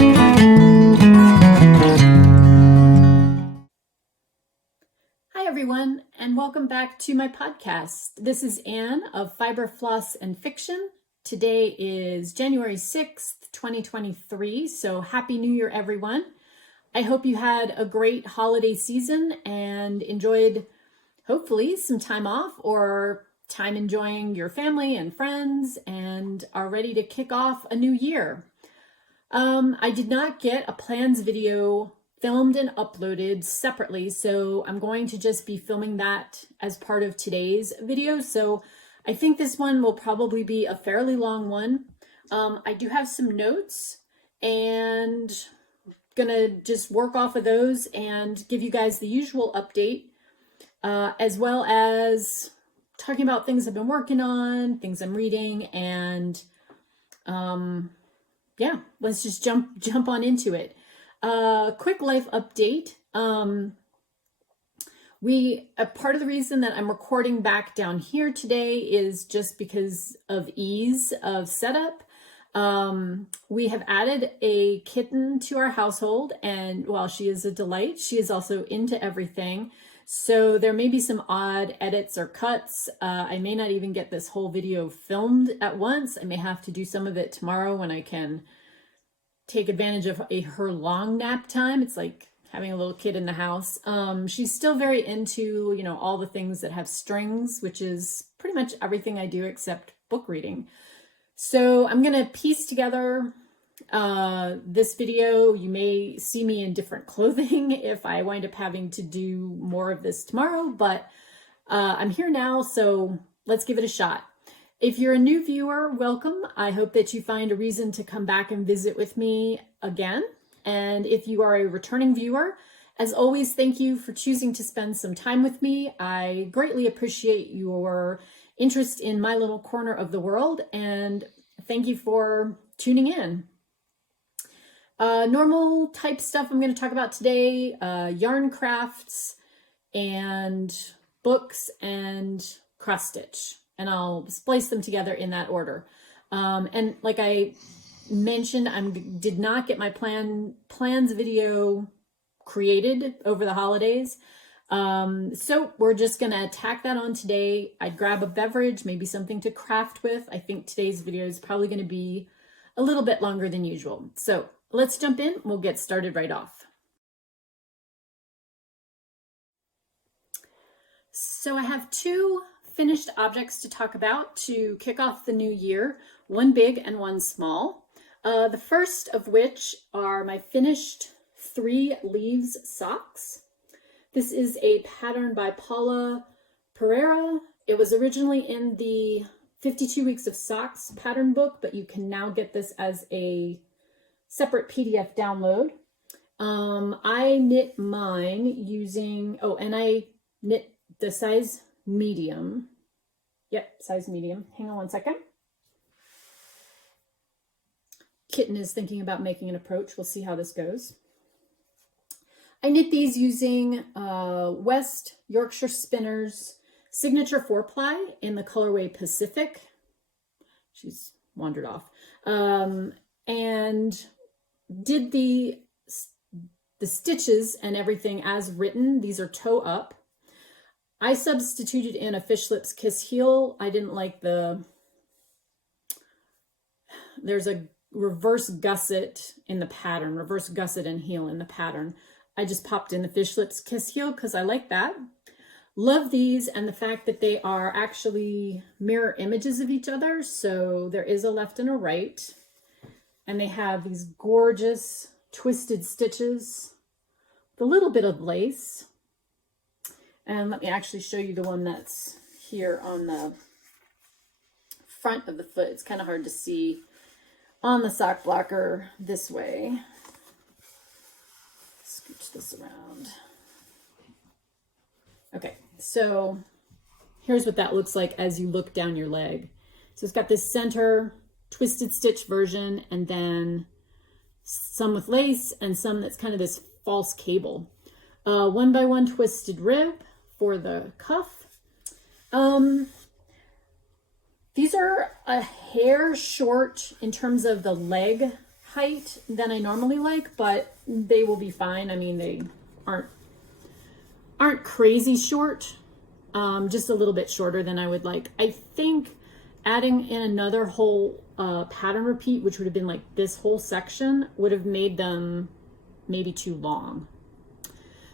Hi everyone, and welcome back to my podcast. This is Anne of Fiber, Floss, and Fiction. Today is January 6th, 2023, so Happy New Year everyone. I hope you had a great holiday season and enjoyed, hopefully, some time off or time enjoying your family and friends and are ready to kick off a new year. I did not get a plans video filmed and uploaded separately, so I'm going to just be filming that as part of today's video. So I think this one will probably be a fairly long one. I do have some notes and gonna just work off of those and give you guys the usual update, as well as talking about things I've been working on, things I'm reading, and yeah, let's just jump on into it. Quick life update. Part of the reason that I'm recording back down here today is just because of ease of setup. We have added a kitten to our household, and while she is a delight, she is also into everything. So there may be some odd edits or cuts. I may not even get this whole video filmed at once. I may have to do some of it tomorrow when I can take advantage of her long nap time. It's like having a little kid in the house. She's still very into, all the things that have strings, which is pretty much everything I do except book reading. So I'm going to piece together this video. You may see me in different clothing if I wind up having to do more of this tomorrow, but I'm here now, so let's give it a shot. If you're a new viewer, welcome. I hope that you find a reason to come back and visit with me again. And if you are a returning viewer, as always, thank you for choosing to spend some time with me. I greatly appreciate your interest in my little corner of the world, and thank you for tuning in. Normal type stuff I'm going to talk about today, yarn crafts and books and cross stitch. And I'll splice them together in that order. And like I mentioned, I did not get my plans video created over the holidays. So we're just gonna tack that on today. I'd grab a beverage, maybe something to craft with. I think today's video is probably gonna be a little bit longer than usual. So let's jump in, we'll get started right off. So I have two finished objects to talk about to kick off the new year, one big and one small. The first of which are my finished 3 leaves socks. This is a pattern by Paula Pereira. It was originally in the 52 Weeks of Socks pattern book, but you can now get this as a separate PDF download. I knit mine using, and I knit the size medium. Yep, size medium. Hang on one second. Kitten is thinking about making an approach. We'll see how this goes. I knit these using West Yorkshire Spinners Signature 4-ply in the colorway Pacific. She's wandered off. And did the stitches and everything as written. These are toe up. I substituted in a Fish Lips Kiss heel. I didn't like there's a reverse gusset in the pattern, reverse gusset and heel in the pattern. I just popped in the Fish Lips Kiss heel because I like that. Love these and the fact that they are actually mirror images of each other. So there is a left and a right. And they have these gorgeous twisted stitches with a little bit of lace. And let me actually show you the one that's here on the front of the foot. It's kind of hard to see on the sock blocker this way. Scooch this around. Okay, so here's what that looks like as you look down your leg. So it's got this center twisted stitch version, and then some with lace and some that's kind of this false cable. 1x1 twisted rib for the cuff. These are a hair short in terms of the leg height than I normally like, but they will be fine. I mean, they aren't crazy short, just a little bit shorter than I would like. I think adding in another whole pattern repeat, which would have been like this whole section, would have made them maybe too long.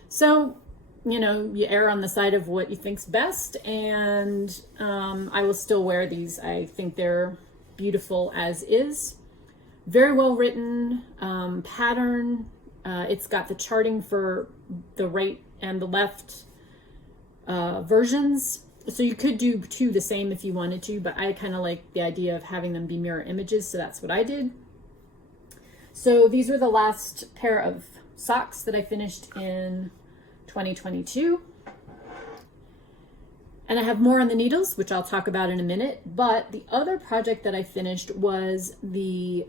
So, you know, you err on the side of what you think's best, and I will still wear these. I think they're beautiful as is. Very well written pattern. It's got the charting for the right and the left versions. So you could do two the same if you wanted to, but I kind of like the idea of having them be mirror images, so that's what I did. So these were the last pair of socks that I finished in 2022. And I have more on the needles, which I'll talk about in a minute. But the other project that I finished was the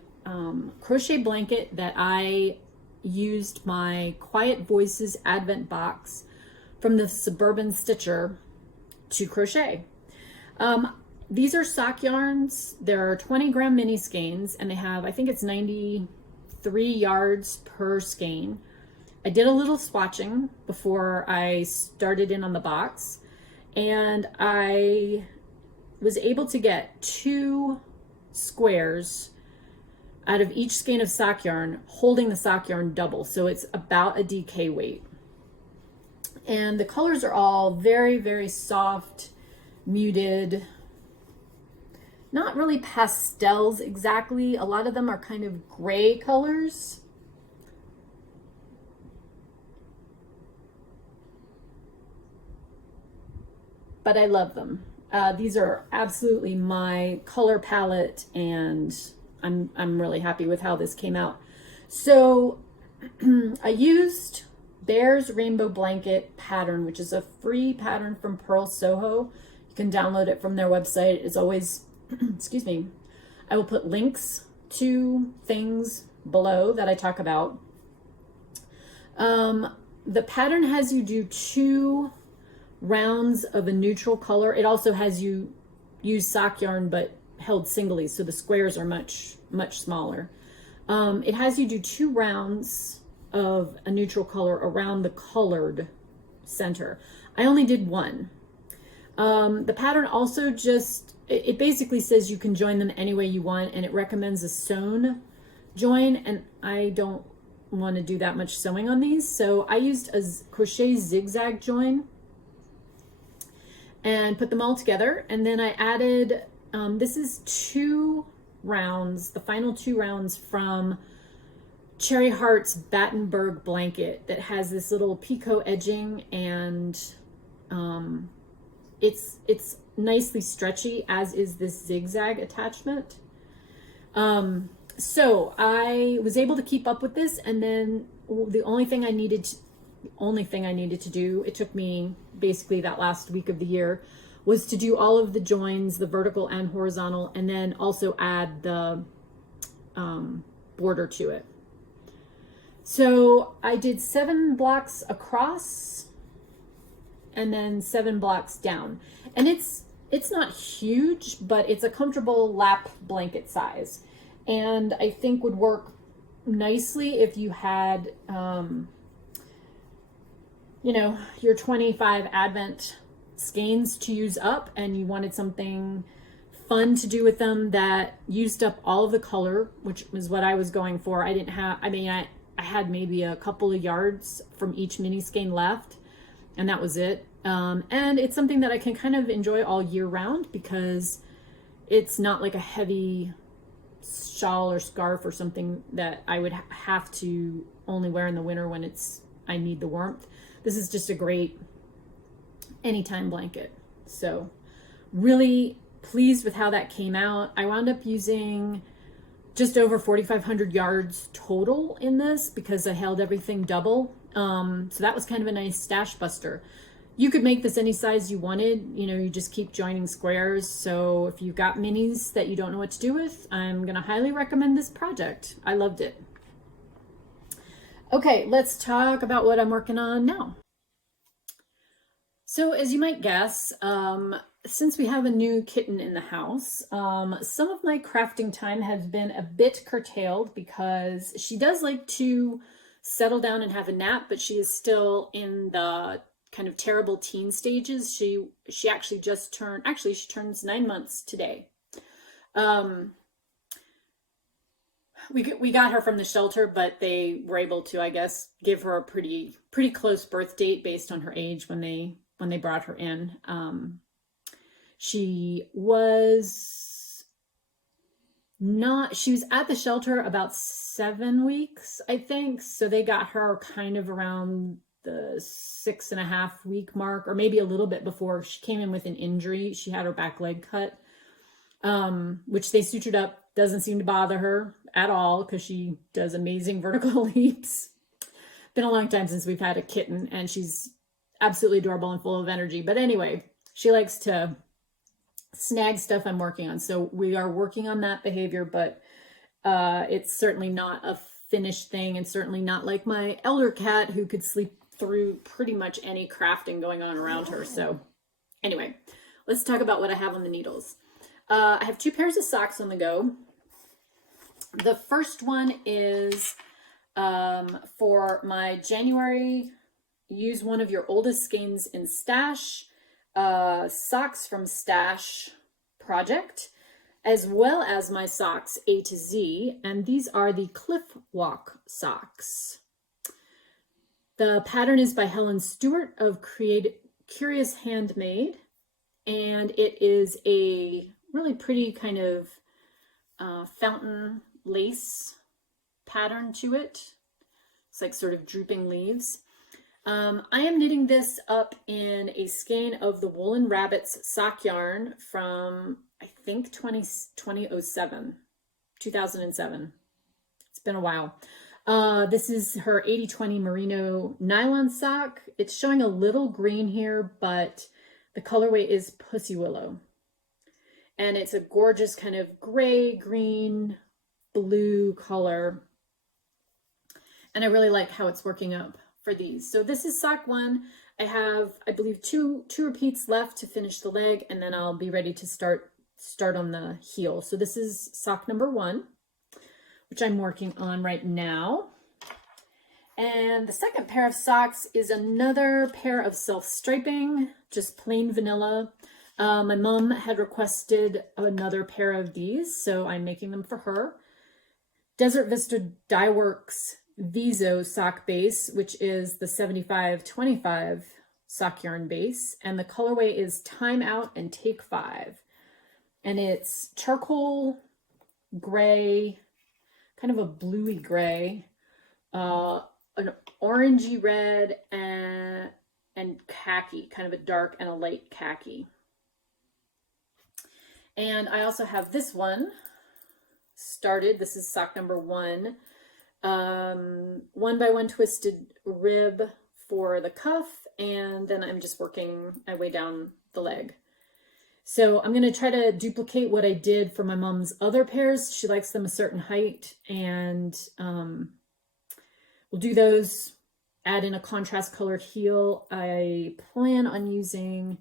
crochet blanket that I used my Quiet Voices Advent box from the Suburban Stitcher to crochet. These are sock yarns. There are 20-gram mini skeins, and they have, I think it's 93 yards per skein. I did a little swatching before I started in on the box, and I was able to get 2 squares out of each skein of sock yarn, holding the sock yarn double, so it's about a DK weight. And the colors are all very, very soft, muted, not really pastels exactly. A lot of them are kind of gray colors. But I love them. These are absolutely my color palette, and I'm really happy with how this came out. So I used Bear's Rainbow Blanket pattern, which is a free pattern from Pearl Soho. You can download it from their website. It's always, excuse me, I will put links to things below that I talk about. The pattern has you do 2 rounds of a neutral color. It also has you use sock yarn, but held singly, so the squares are much smaller. It has you do 2 rounds of a neutral color around the colored center. I only did 1. The pattern also it basically says you can join them any way you want, and it recommends a sewn join, and I don't want to do that much sewing on these, so I used a crochet zigzag join and put them all together. And then I added, this is 2 rounds, the final 2 rounds from Cherry Heart's Battenberg blanket that has this little picot edging, and it's nicely stretchy, as is this zigzag attachment. So I was able to keep up with this, and then the only thing I needed to do, it took me basically that last week of the year, was to do all of the joins, the vertical and horizontal, and then also add the border to it. So I did 7 blocks across and then 7 blocks down. And it's not huge, but it's a comfortable lap blanket size. And I think would work nicely if you had, you know, your 25 Advent skeins to use up, and you wanted something fun to do with them that used up all of the color, which was what I was going for. I didn't have, I had maybe a couple of yards from each mini skein left, and that was it. And it's something that I can kind of enjoy all year round, because it's not like a heavy shawl or scarf or something that I would have to only wear in the winter when I need the warmth. This is just a great anytime blanket. So really pleased with how that came out. I wound up using just over 4,500 yards total in this because I held everything double. So that was kind of a nice stash buster. You could make this any size you wanted. You know, you just keep joining squares. So if you've got minis that you don't know what to do with, I'm going to highly recommend this project. I loved it. Okay, let's talk about what I'm working on now. So as you might guess, since we have a new kitten in the house, some of my crafting time has been a bit curtailed because she does like to settle down and have a nap, but she is still in the kind of terrible teen stages. She actually just turned, actually she turns 9 months today. We got her from the shelter, but they were able to, I guess, give her a pretty close birth date based on her age when they brought her in. She was at the shelter about 7 weeks, I think. So they got her kind of around the 6.5 week mark, or maybe a little bit before. She came in with an injury. She had her back leg cut, which they sutured up. Doesn't seem to bother her at all because she does amazing vertical leaps. Been a long time since we've had a kitten, and she's absolutely adorable and full of energy. But anyway, she likes to snag stuff I'm working on. So we are working on that behavior, but it's certainly not a finished thing, and certainly not like my elder cat who could sleep through pretty much any crafting going on around her. So anyway, let's talk about what I have on the needles. I have 2 pairs of socks on the go. The first one is for my January Use One of Your Oldest Skeins in Stash Socks from Stash project, as well as my socks A to Z, and these are the Cliff Walk socks. The pattern is by Helen Stewart of Curious Handmade, and it is a really pretty kind of fountain lace pattern to it. It's like sort of drooping leaves. I am knitting this up in a skein of the Woolen Rabbits sock yarn from, I think, 2007. It's been a while. This is her 80/20 merino nylon sock. It's showing a little green here, but the colorway is Pussy Willow. And it's a gorgeous kind of gray, green, blue color. And I really like how it's working up for these. So this is sock 1. I have, I believe, two repeats left to finish the leg, and then I'll be ready to start on the heel. So this is sock number 1, which I'm working on right now. And the second pair of socks is another pair of self-striping, just plain vanilla. My mom had requested another pair of these, so I'm making them for her. Desert Vista Dye Works Viso sock base, which is the 75/25 sock yarn base, and the colorway is Time Out and Take 5. And it's charcoal gray, kind of a bluey gray, an orangey red, and khaki, kind of a dark and a light khaki. And I also have this one started. This is sock number 1. 1x1 twisted rib for the cuff, and then I'm just working my way down the leg. So I'm going to try to duplicate what I did for my mom's other pairs. She likes them a certain height, and we'll do those, add in a contrast colored heel. I plan on using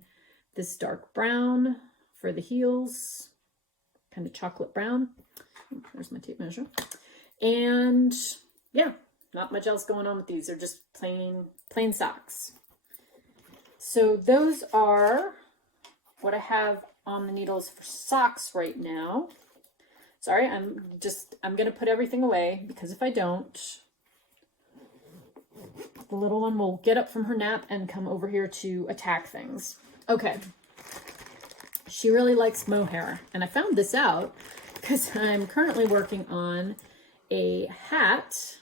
this dark brown for the heels, kind of chocolate brown. There's my tape measure. And yeah, not much else going on with these. They're just plain socks. So those are what I have on the needles for socks right now. Sorry, I'm going to put everything away, because if I don't, the little one will get up from her nap and come over here to attack things. Okay. She really likes mohair, and I found this out because I'm currently working on a hat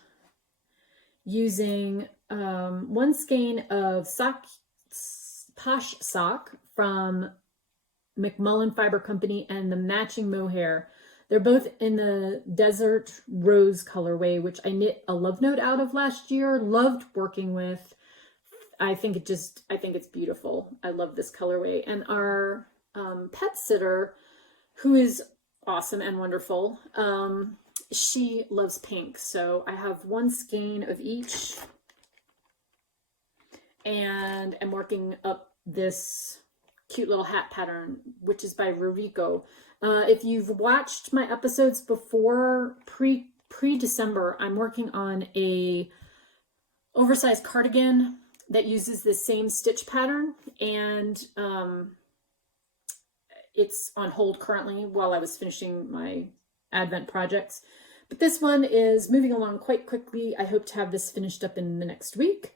using 1 skein of Posh sock from McMullen Fiber Company and the matching mohair. They're both in the Desert Rose colorway, which I knit a love note out of last year. Loved working with. I think it's beautiful. I love this colorway. And our pet sitter, who is awesome and wonderful, she loves pink. So I have 1 skein of each, and I'm working up this cute little hat pattern, which is by Rurico. If you've watched my episodes before, pre-December, I'm working on a oversized cardigan that uses the same stitch pattern, and it's on hold currently while I was finishing my Advent projects. But this one is moving along quite quickly. I hope to have this finished up in the next week,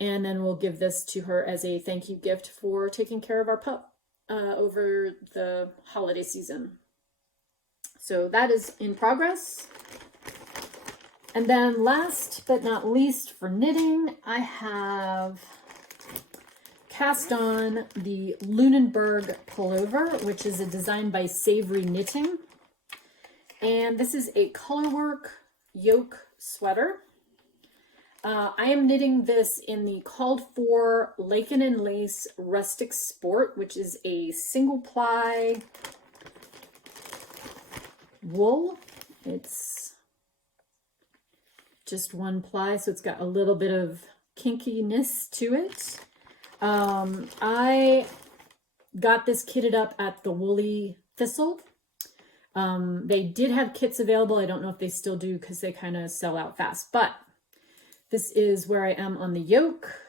and then we'll give this to her as a thank you gift for taking care of our pup over the holiday season. So that is in progress. And then last but not least for knitting, I have cast on the Lunenburg pullover, which is a design by Savory Knitting. And this is a colorwork yoke sweater. I am knitting this in the called for Laken and Lace Rustic Sport, which is a single ply wool. It's just one ply, so it's got a little bit of kinkiness to it. I got this kitted up at the Woolly Thistle. They did have kits available. I don't know if they still do because they kind of sell out fast, but this is where I am on the yoke.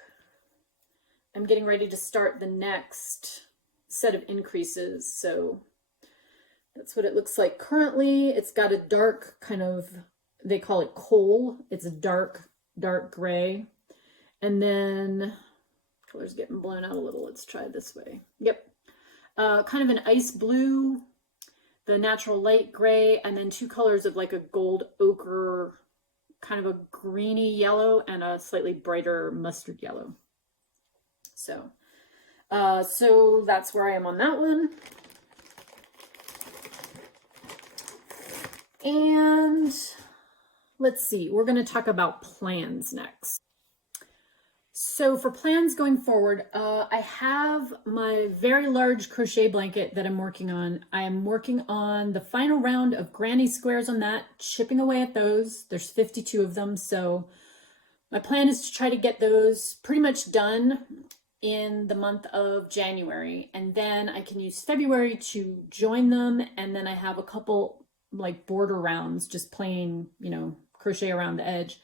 I'm getting ready to start the next set of increases. So that's what it looks like currently. It's got a dark kind of, they call it coal. It's a dark gray. And then color's getting blown out a little. Let's try it this way. Yep. Kind of an ice blue, the natural light gray, and then two colors of like a gold ochre, kind of a greeny yellow, and a slightly brighter mustard yellow. So that's where I am on that one. And let's see, we're going to talk about plans next. So for plans going forward, I have my very large crochet blanket that I'm working on. I am working on the final round of granny squares on that, chipping away at those. There's 52 of them. So my plan is to try to get those pretty much done in the month of January. And then I can use February to join them. And then I have a couple like border rounds, just plain, you know, crochet around the edge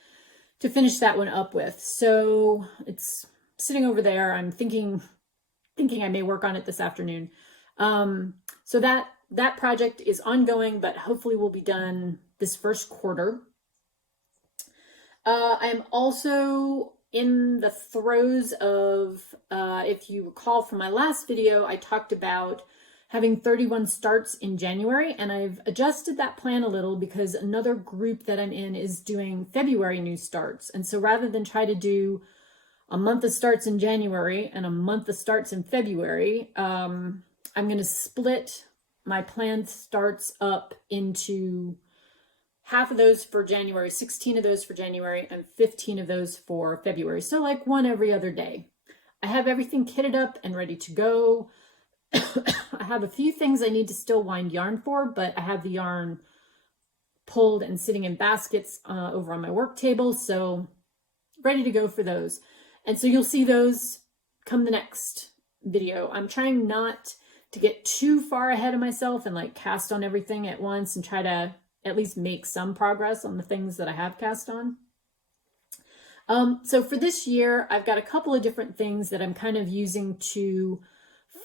to finish that one up with. So it's sitting over there. I'm thinking I may work on it this afternoon. So that project is ongoing, but hopefully will be done this first quarter. I'm also in the throes of, if you recall from my last video, I talked about having 31 starts in January, and I've adjusted that plan a little because another group that I'm in is doing February new starts. And so rather than try to do a month of starts in January and a month of starts in February, I'm going to split my planned starts up into half of those for January, 16 of those for January, and 15 of those for February. So like one every other day. I have everything kitted up and ready to go. I have a few things I need to still wind yarn for, but I have the yarn pulled and sitting in baskets over on my work table, so ready to go for those. And so you'll see those come the next video. I'm trying not to get too far ahead of myself and like cast on everything at once and try to at least make some progress on the things that I have cast on. So for this year, I've got a couple of different things that I'm kind of using to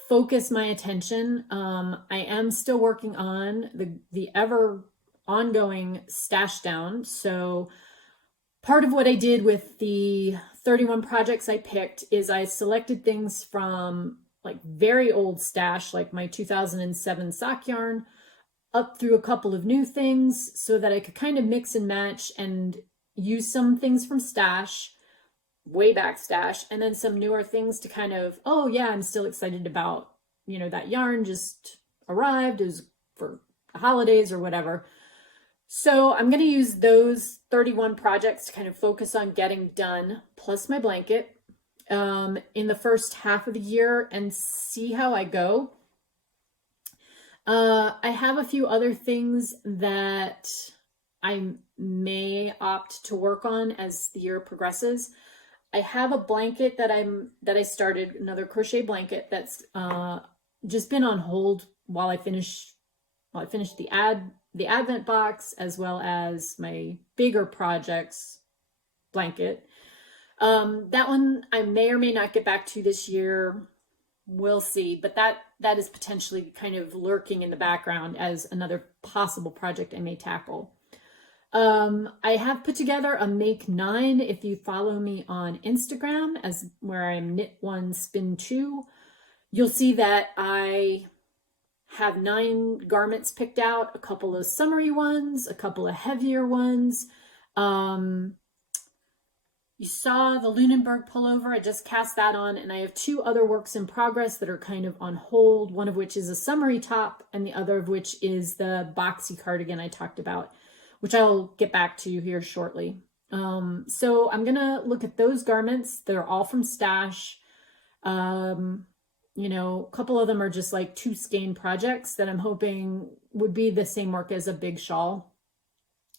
focus my attention. I am still working on the ever ongoing stash down. So part of what I did with the 31 projects I picked is I selected things from like very old stash, like my 2007 sock yarn, up through a couple of new things so that I could kind of mix and match and use some things from stash, way back stash, and then some newer things to kind of, oh yeah, I'm still excited about, you know, that yarn just arrived, is for the holidays or whatever. So I'm going to use those 31 projects to kind of focus on getting done, plus my blanket, in the first half of the year and see how I go. I have a few other things that I may opt to work on as the year progresses. I have a blanket that I started, another crochet blanket that's just been on hold while I finished the Advent box, as well as my bigger projects blanket. That one I may or may not get back to this year. We'll see, but that is potentially kind of lurking in the background as another possible project I may tackle. I have put together a make 9. If you follow me on Instagram, as where I'm knit 1 spin 2, you'll see that I have 9 garments picked out, a couple of summery ones, a couple of heavier ones. You saw the Lunenburg pullover. I just cast that on, and I have 2 other works in progress that are kind of on hold, one of which is a summery top, and the other of which is the boxy cardigan I talked about, which I'll get back to here shortly. So I'm gonna look at those garments. They're all from Stash. You know, a couple of them are just like 2 skein projects that I'm hoping would be the same work as a big shawl,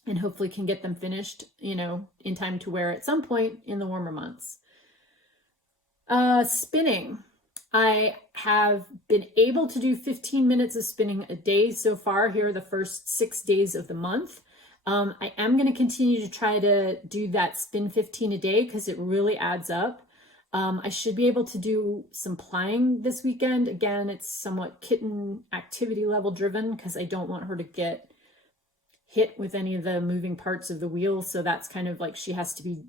and hopefully can get them finished, you know, in time to wear at some point in the warmer months. Spinning. I have been able to do 15 minutes of spinning a day so far. Here are the first 6 days of the month. I am going to continue to try to do that spin 15 a day because it really adds up. I should be able to do some plying this weekend. Again, it's somewhat kitten activity level driven because I don't want her to get hit with any of the moving parts of the wheel. So that's kind of like she has to be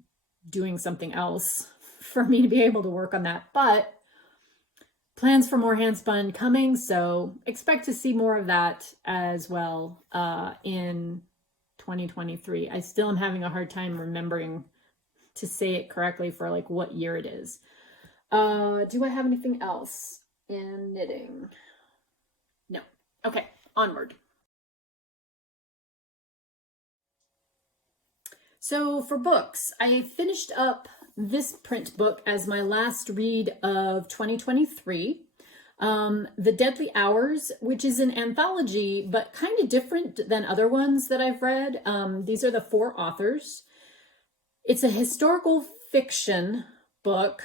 doing something else for me to be able to work on that. But plans for more handspun coming, so expect to see more of that as well in 2023. I still am having a hard time remembering to say it correctly for like what year it is. Do I have anything else in knitting? No. Okay, onward. So for books, I finished up this print book as my last read of 2023. The Deadly Hours, which is an anthology, but kind of different than other ones that I've read. These are the 4 authors. It's a historical fiction book.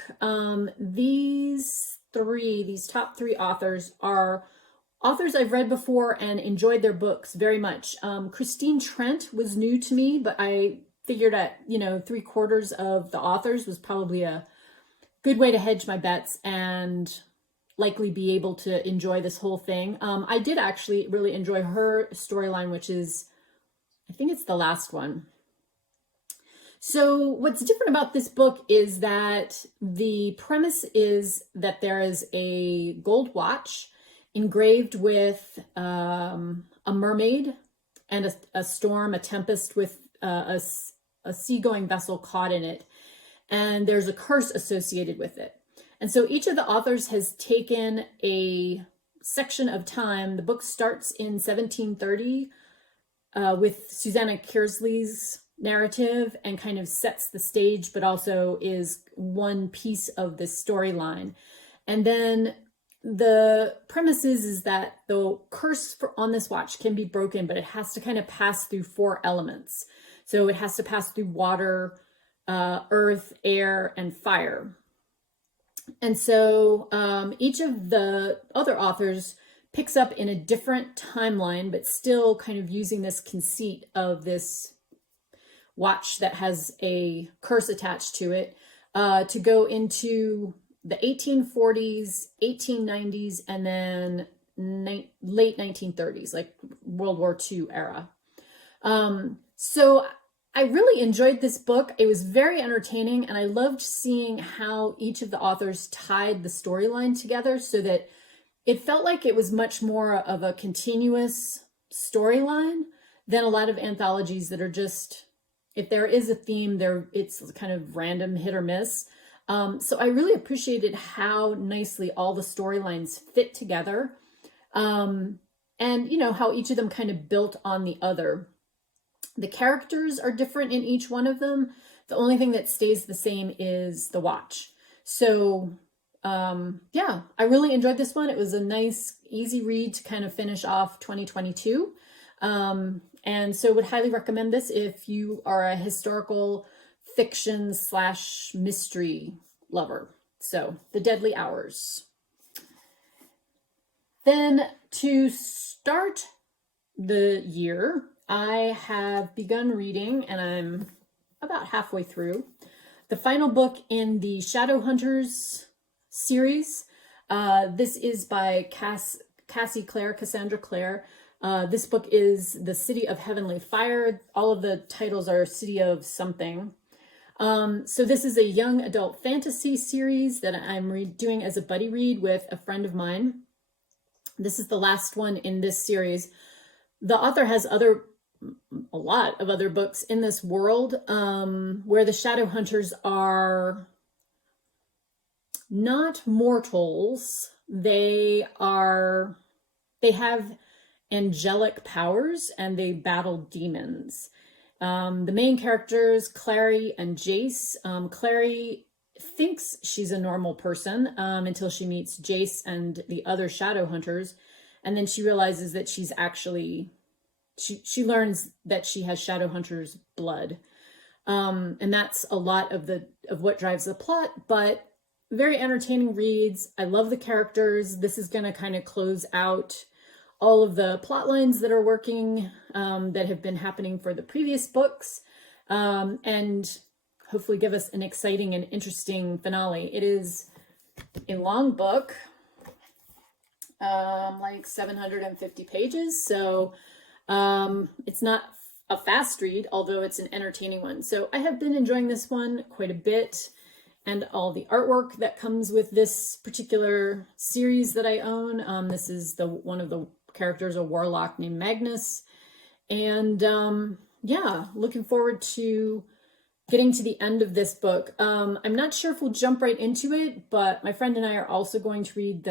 These top 3 authors are authors I've read before and enjoyed their books very much. Christine Trent was new to me, but I figured at, you know, 3/4 of the authors was probably a good way to hedge my bets and likely be able to enjoy this whole thing. I did actually really enjoy her storyline, which is, I think it's the last one. So what's different about this book is that the premise is that there is a gold watch engraved with a mermaid and a storm, a tempest with a seagoing vessel caught in it. And there's a curse associated with it. And so each of the authors has taken a section of time. The book starts in 1730 with Susanna Kearsley's narrative and kind of sets the stage, but also is one piece of this storyline. And then the premise is that the curse on this watch can be broken, but it has to kind of pass through 4 elements. So it has to pass through water, earth, air, and fire. And so each of the other authors picks up in a different timeline, but still kind of using this conceit of this watch that has a curse attached to it to go into the 1840s, 1890s, and then late 1930s, like World War II era. So I really enjoyed this book. It was very entertaining, and I loved seeing how each of the authors tied the storyline together so that it felt like it was much more of a continuous storyline than a lot of anthologies that are just, if there is a theme there, it's kind of random hit or miss. So I really appreciated how nicely all the storylines fit together. And you know, how each of them kind of built on the other. The characters are different in each one of them. The only thing that stays the same is the watch. So yeah, I really enjoyed this one. It was a nice, easy read to kind of finish off 2022. And so would highly recommend this if you are a historical fiction / mystery lover. So The Deadly Hours. Then to start the year, I have begun reading, and I'm about halfway through, the final book in the Shadowhunters series. This is by Cassandra Clare. This book is The City of Heavenly Fire. All of the titles are City of something. So this is a young adult fantasy series that I'm doing as a buddy read with a friend of mine. This is the last one in this series. The author has a lot of other books in this world where the Shadowhunters are not mortals. They have angelic powers and they battle demons. The main characters, Clary and Jace. Clary thinks she's a normal person until she meets Jace and the other Shadowhunters, and then she realizes that she's actually she learns that she has Shadowhunters blood. And that's a lot of what drives the plot, but very entertaining reads. I love the characters. This is going to kind of close out all of the plot lines that are working, that have been happening for the previous books, and hopefully give us an exciting and interesting finale. It is a long book, like 750 pages. So it's not a fast read, although it's an entertaining one. So I have been enjoying this one quite a bit, and all the artwork that comes with this particular series that I own. This is one of the characters, a warlock named Magnus. And yeah, looking forward to getting to the end of this book. I'm not sure if we'll jump right into it, but my friend and I are also going to read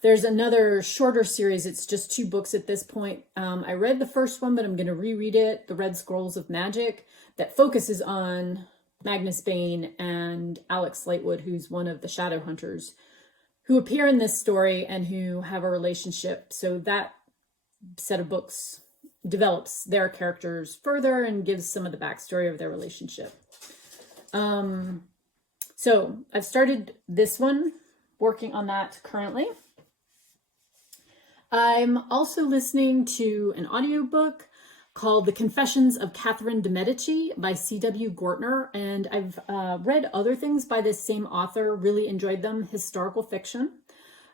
there's another shorter series. It's just 2 books at this point. I read the first one, but I'm going to reread it, The Red Scrolls of Magic, that focuses on Magnus Bane and Alex Lightwood, who's one of the Shadowhunters who appear in this story and who have a relationship. So that set of books develops their characters further and gives some of the backstory of their relationship. So I've started this one, working on that currently. I'm also listening to an audiobook called The Confessions of Catherine de Medici by C.W. Gortner, and I've read other things by this same author, really enjoyed them, historical fiction.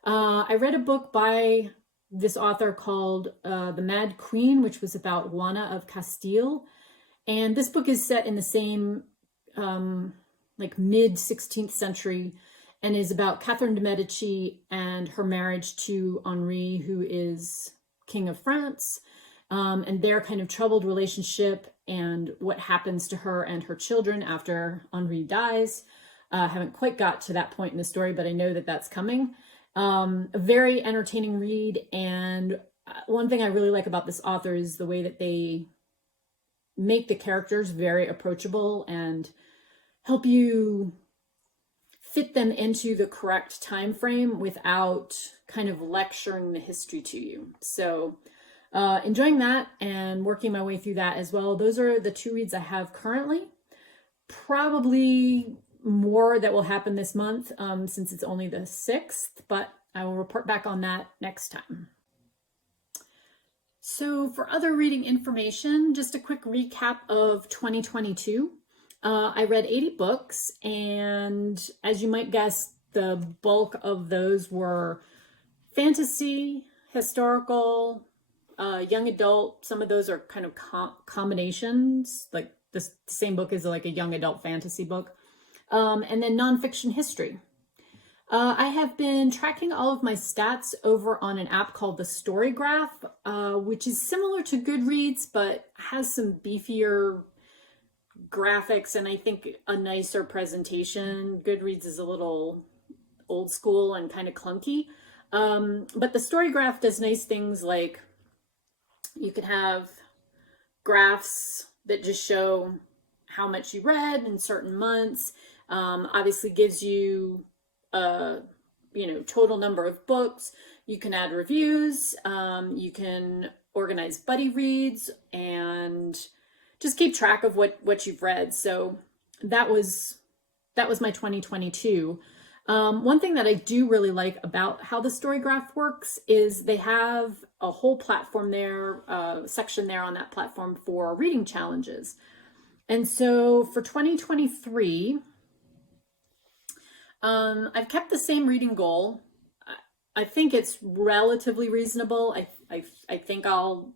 I read a book by this author called The Mad Queen, which was about Juana of Castile, and this book is set in the same like mid-16th century, and is about Catherine de Medici and her marriage to Henri, who is King of France, and their kind of troubled relationship and what happens to her and her children after Henri dies. I haven't quite got to that point in the story, but I know that that's coming. A very entertaining read, and one thing I really like about this author is the way that they make the characters very approachable and help you fit them into the correct time frame without kind of lecturing the history to you. So enjoying that and working my way through that as well. Those are the 2 reads I have currently. Probably more that will happen this month since it's only the 6th, but I will report back on that next time. So for other reading information, just a quick recap of 2022. I read 80 books, and as you might guess, the bulk of those were fantasy, historical, young adult. Some of those are kind of combinations, like the same book is like a young adult fantasy book, and then nonfiction history. I have been tracking all of my stats over on an app called the Story Graph, which is similar to Goodreads, but has some beefier graphics and I think a nicer presentation. Goodreads is a little old school and kind of clunky, but the Story Graph does nice things like you can have graphs that just show how much you read in certain months. Obviously gives you total number of books. You can add reviews. You can organize buddy reads and just keep track of what you've read. So that was my 2022. One thing that I do really like about how the Storygraph works is they have a whole platform there, section there on that platform for reading challenges. And so for 2023, I've kept the same reading goal. I think it's relatively reasonable. I think I'll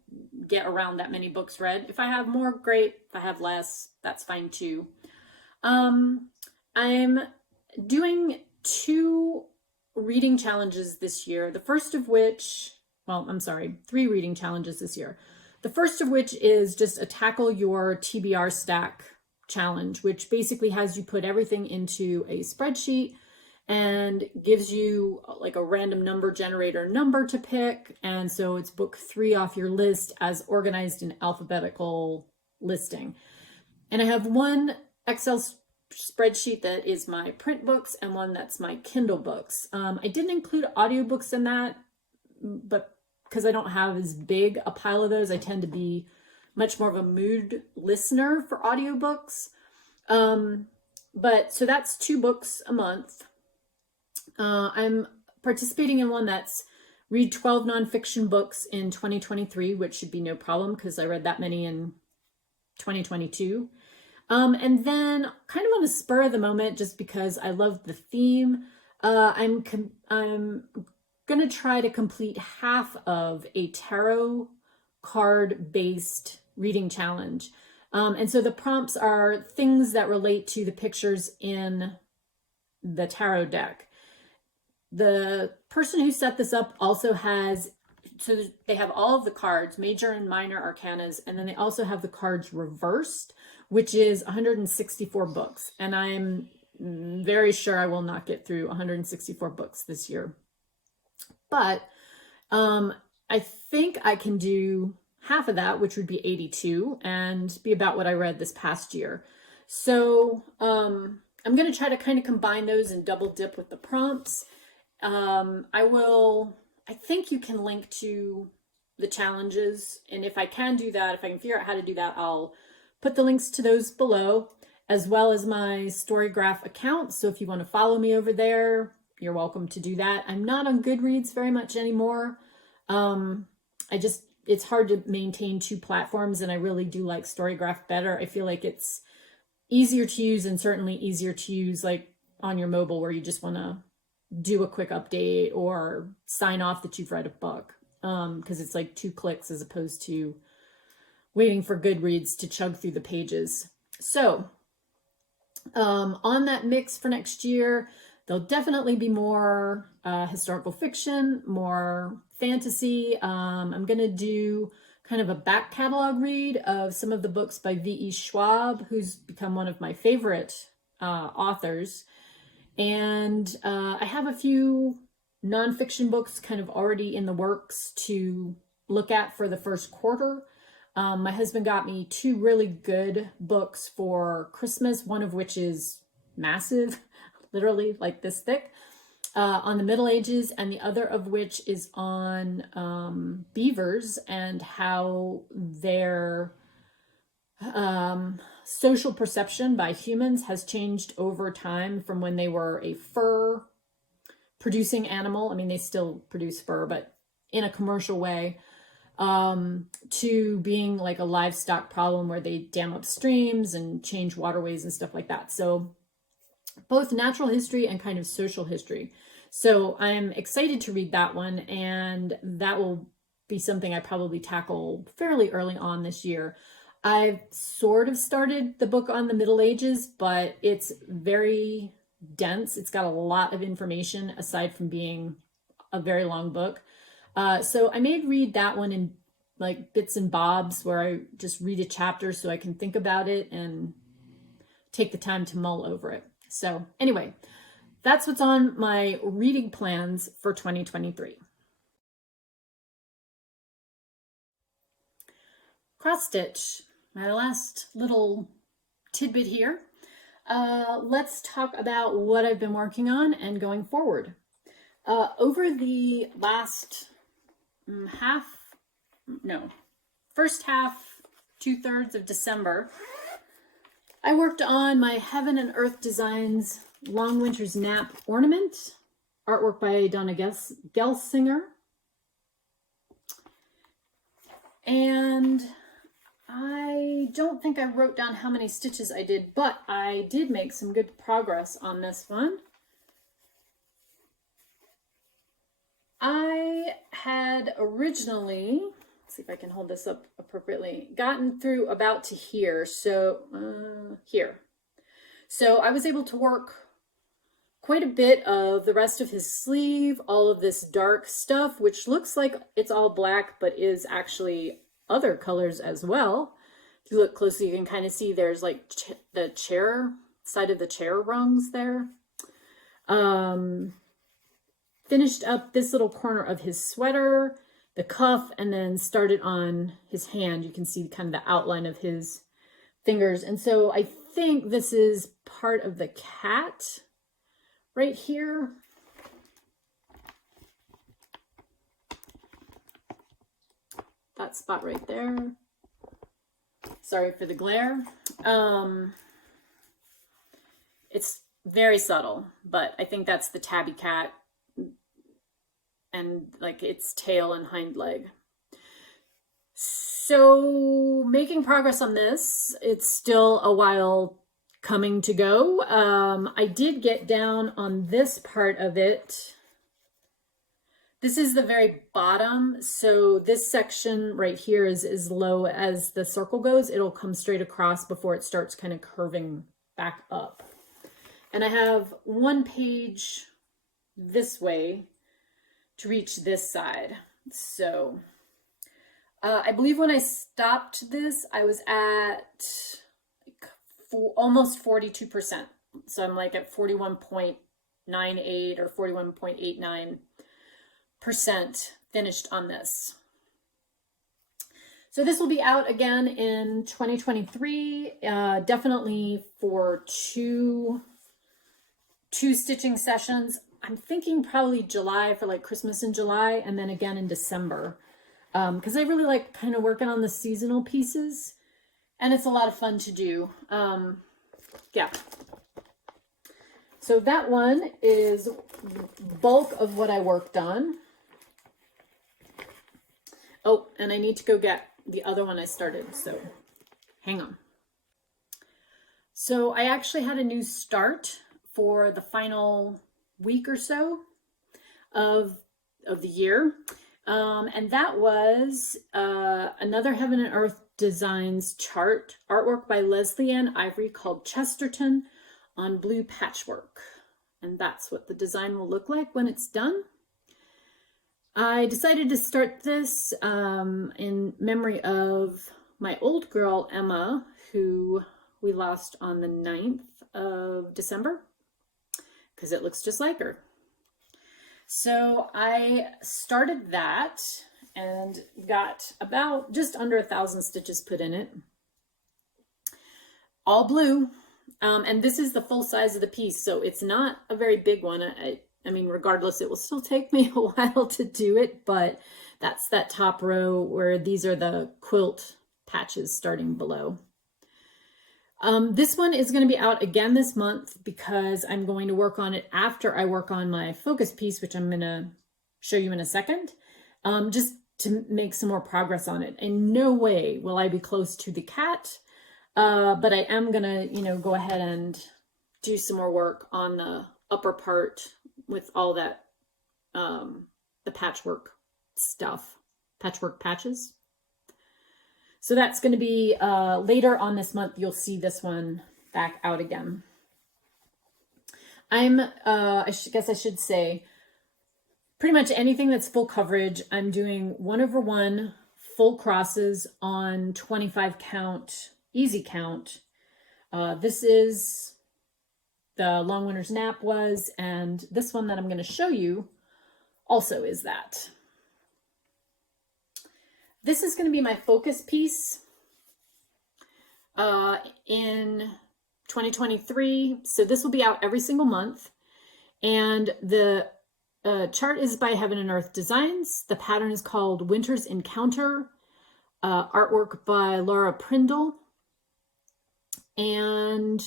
get around that many books read. If I have more, great. If I have less, that's fine too. I'm doing 2 reading challenges this year. The first of which, well, I'm sorry, 3 reading challenges this year. The first of which is just a tackle your TBR stack challenge, which basically has you put everything into a spreadsheet and gives you like a random number generator number to pick. And so it's book 3 off your list as organized in alphabetical listing. And I have one Excel spreadsheet that is my print books and one that's my Kindle books. I didn't include audiobooks in that, but because I don't have as big a pile of those, I tend to be much more of a mood listener for audiobooks. But so that's 2 books a month. I'm participating in one that's read 12 nonfiction books in 2023, which should be no problem because I read that many in 2022. And then kind of on a spur of the moment, just because I love the theme, I'm going to try to complete half of a tarot card based reading challenge. And so the prompts are things that relate to the pictures in the tarot deck. The person who set this up also has, so they have all of the cards, major and minor arcanas, and then they also have the cards reversed, which is 164 books. And I'm very sure I will not get through 164 books this year. But I think I can do half of that, which would be 82, and be about what I read this past year. So I'm going to try to kind of combine those and double dip with the prompts. I think you can link to the challenges. And if I can do that, if I can figure out how to do that, I'll put the links to those below, as well as my Storygraph account. So if you want to follow me over there, you're welcome to do that. I'm not on Goodreads very much anymore. It's hard to maintain 2 platforms, and I really do like Storygraph better. I feel like it's easier to use, and certainly easier to use like on your mobile where you just want to do a quick update or sign off that you've read a book, because it's like 2 clicks as opposed to waiting for Goodreads to chug through the pages. So on that mix for next year, there'll definitely be more historical fiction, more fantasy. I'm going to do kind of a back catalog read of some of the books by V.E. Schwab, who's become one of my favorite authors. And I have a few nonfiction books kind of already in the works to look at for the first quarter. My husband got me 2 really good books for Christmas, one of which is massive, literally like this thick, on the Middle Ages, and the other of which is on beavers and how their social perception by humans has changed over time from when they were a fur producing animal. I mean, they still produce fur, but in a commercial way, to being like a livestock problem where they dam up streams and change waterways and stuff like that. So both natural history and kind of social history. So I'm excited to read that one, and that will be something I probably tackle fairly early on this year. I've sort of started the book on the Middle Ages, but it's very dense. It's got a lot of information aside from being a very long book. So I may read that one in like bits and bobs where I just read a chapter so I can think about it and take the time to mull over it. So anyway, that's what's on my reading plans for 2023. Cross stitch, my last little tidbit here. Let's talk about what I've been working on and going forward. Over the last first half, 2/3 of December, I worked on my Heaven and Earth Designs Long Winter's Nap ornament, artwork by Donna Gelsinger. And I don't think I wrote down how many stitches I did, but I did make some good progress on this one. I had originally, let's see if I can hold this up appropriately, gotten through about to here, so here. So I was able to work quite a bit of the rest of his sleeve, all of this dark stuff, which looks like it's all black, but is actually other colors as well. If you look closely, you can kind of see there's like the chair, side of the chair rungs there. Finished up this little corner of his sweater, the cuff, and then started on his hand. You can see kind of the outline of his fingers. And so I think this is part of the cat right here. That spot right there. Sorry for the glare. It's very subtle, but I think that's the tabby cat and like its tail and hind leg. So making progress on this. It's still a while coming to go. I did get down on this part of it. This is the very bottom. So this section right here is as low as the circle goes. It'll come straight across before it starts kind of curving back up. And I have one page this way to reach this side. So I believe when I stopped this, I was at like almost 42%. So I'm like at 41.98 or 41.89% finished on this. So this will be out again in 2023, definitely for two stitching sessions. I'm thinking probably July for like Christmas in July, and then again in December. Because I really like kind of working on the seasonal pieces, and it's a lot of fun to do. Yeah. So that one is bulk of what I worked on. Oh, and I need to go get the other one I started, so hang on. So I actually had a new start for the final week or so of the year. And that was another Heaven and Earth Designs chart, artwork by Lesley Anne Ivory called Chesterton on Blue Patchwork. And that's what the design will look like when it's done. I decided to start this in memory of my old girl, Emma, who we lost on the 9th of December, because it looks just like her. So I started that and got about just under 1,000 stitches put in it. All blue. And this is the full size of the piece, so it's not a very big one. I mean, regardless, it will still take me a while to do it, but that's that top row where these are the quilt patches starting below. This one is going to be out again this month because I'm going to work on it after I work on my focus piece, which I'm going to show you in a second, just to make some more progress on it. In no way will I be close to the cat, but I am going to, go ahead and do some more work on the upper part with all that, the patchwork stuff, patchwork patches. So that's going to be later on this month. You'll see this one back out again. I guess I should say pretty much anything that's full coverage. I'm doing 1/1 full crosses on 25 count, easy count. This is the Long Winter's Nap was, and this one that I'm going to show you also is that. This is going to be my focus piece in 2023. So this will be out every single month. And the chart is by Heaven and Earth Designs. The pattern is called Winter's Encounter, artwork by Laura Prindle. And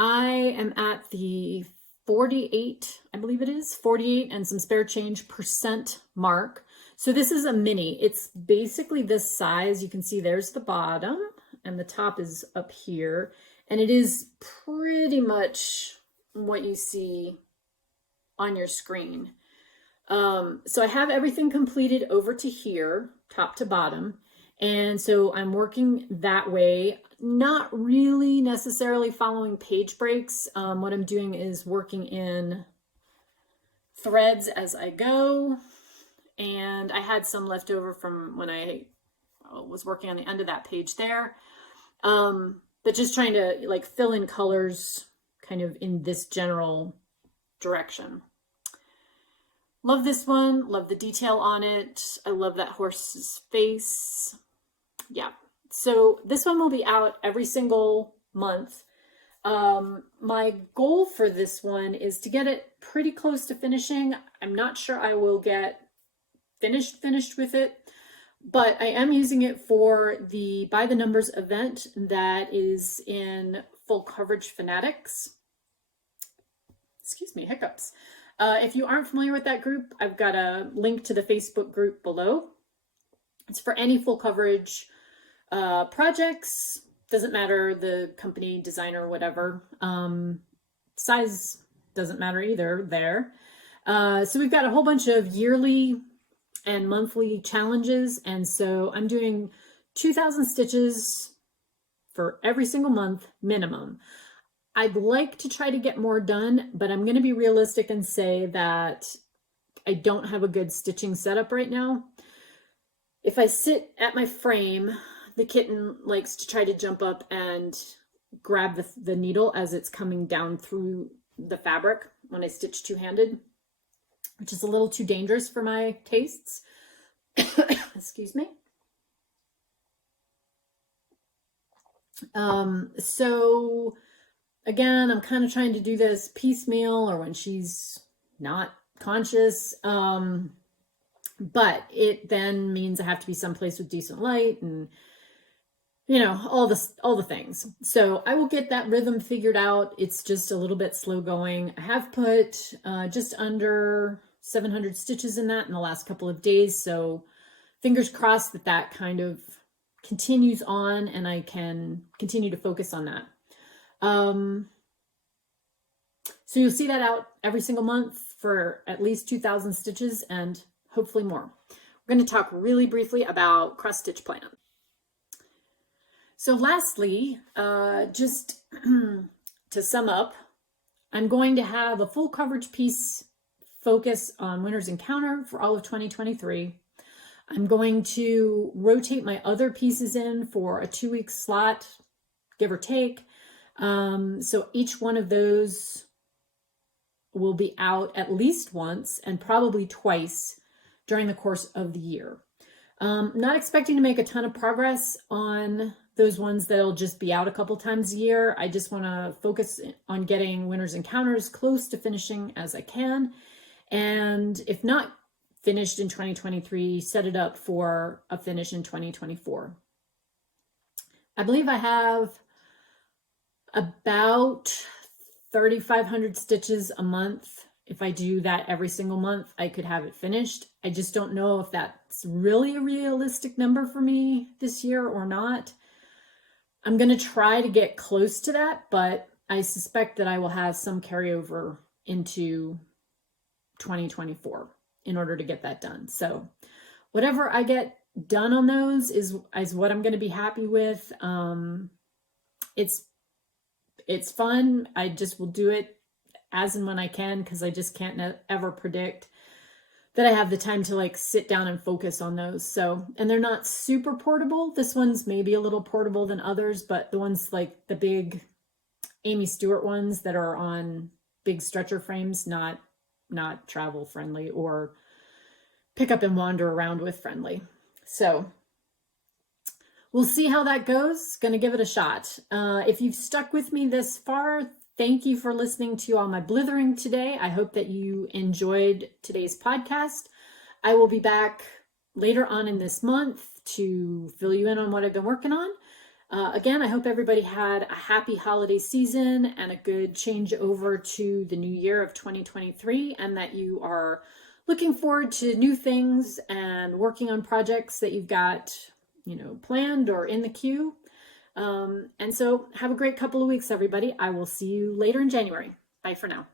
I am at the 48, I believe it is, 48 and some spare change % mark. So this is a mini. It's basically this size. You can see there's the bottom and the top is up here. And it is pretty much what you see on your screen. So I have everything completed over to here, top to bottom. And so I'm working that way, not really necessarily following page breaks. What I'm doing is working in threads as I go. And I had some left over from when I was working on the end of that page there. But just trying to like fill in colors kind of in this general direction. Love this one. Love the detail on it. I love that horse's face. Yeah. So this one will be out every single month. My goal for this one is to get it pretty close to finishing. I'm not sure I will get finished with it, but I am using it for the By the Numbers event that is in Full Coverage Fanatics. Excuse me, hiccups. If you aren't familiar with that group, I've got a link to the Facebook group below. It's for any full coverage projects. Doesn't matter the company, designer, whatever. Size doesn't matter either there. So we've got a whole bunch of yearly and monthly challenges. And so I'm doing 2,000 stitches for every single month minimum. I'd like to try to get more done, but I'm going to be realistic and say that I don't have a good stitching setup right now. If I sit at my frame, the kitten likes to try to jump up and grab the needle as it's coming down through the fabric when I stitch two-handed, which is a little too dangerous for my tastes. Excuse me. So again, I'm kind of trying to do this piecemeal or when she's not conscious. But it then means I have to be someplace with decent light and, you know, all the things. So I will get that rhythm figured out. It's just a little bit slow going. I have put just under 700 stitches in that in the last couple of days. So fingers crossed that that kind of continues on and I can continue to focus on that. So you'll see that out every single month for at least 2,000 stitches and hopefully more. We're going to talk really briefly about cross stitch plan. So lastly, just to sum up, I'm going to have a full coverage piece focus on Winter's Encounter for all of 2023. I'm going to rotate my other pieces in for a 2-week slot, give or take. So each one of those will be out at least once and probably twice during the course of the year. Not expecting to make a ton of progress on those ones that'll just be out a couple times a year. I just want to focus on getting Winter's Encounters close to finishing as I can. And if not finished in 2023, set it up for a finish in 2024. I believe I have about 3,500 stitches a month. If I do that every single month, I could have it finished. I just don't know if that's really a realistic number for me this year or not. I'm going to try to get close to that, but I suspect that I will have some carryover into 2024 in order to get that done. So whatever I get done on those is what I'm going to be happy with. It's fun. I just will do it as and when I can because I just can't ever predict that I have the time to like sit down and focus on those. So, and they're not super portable. This one's maybe a little portable than others, but the ones like the big Amy Stewart ones that are on big stretcher frames, not travel friendly or pick up and wander around with friendly. So we'll see how that goes. Going to give it a shot. If you've stuck with me this far, thank you for listening to all my blithering today. I hope that you enjoyed today's podcast. I will be back later on in this month to fill you in on what I've been working on. Again, I hope everybody had a happy holiday season and a good change over to the new year of 2023, and that you are looking forward to new things and working on projects that you've got, planned or in the queue. And so have a great couple of weeks, everybody. I will see you later in January. Bye for now.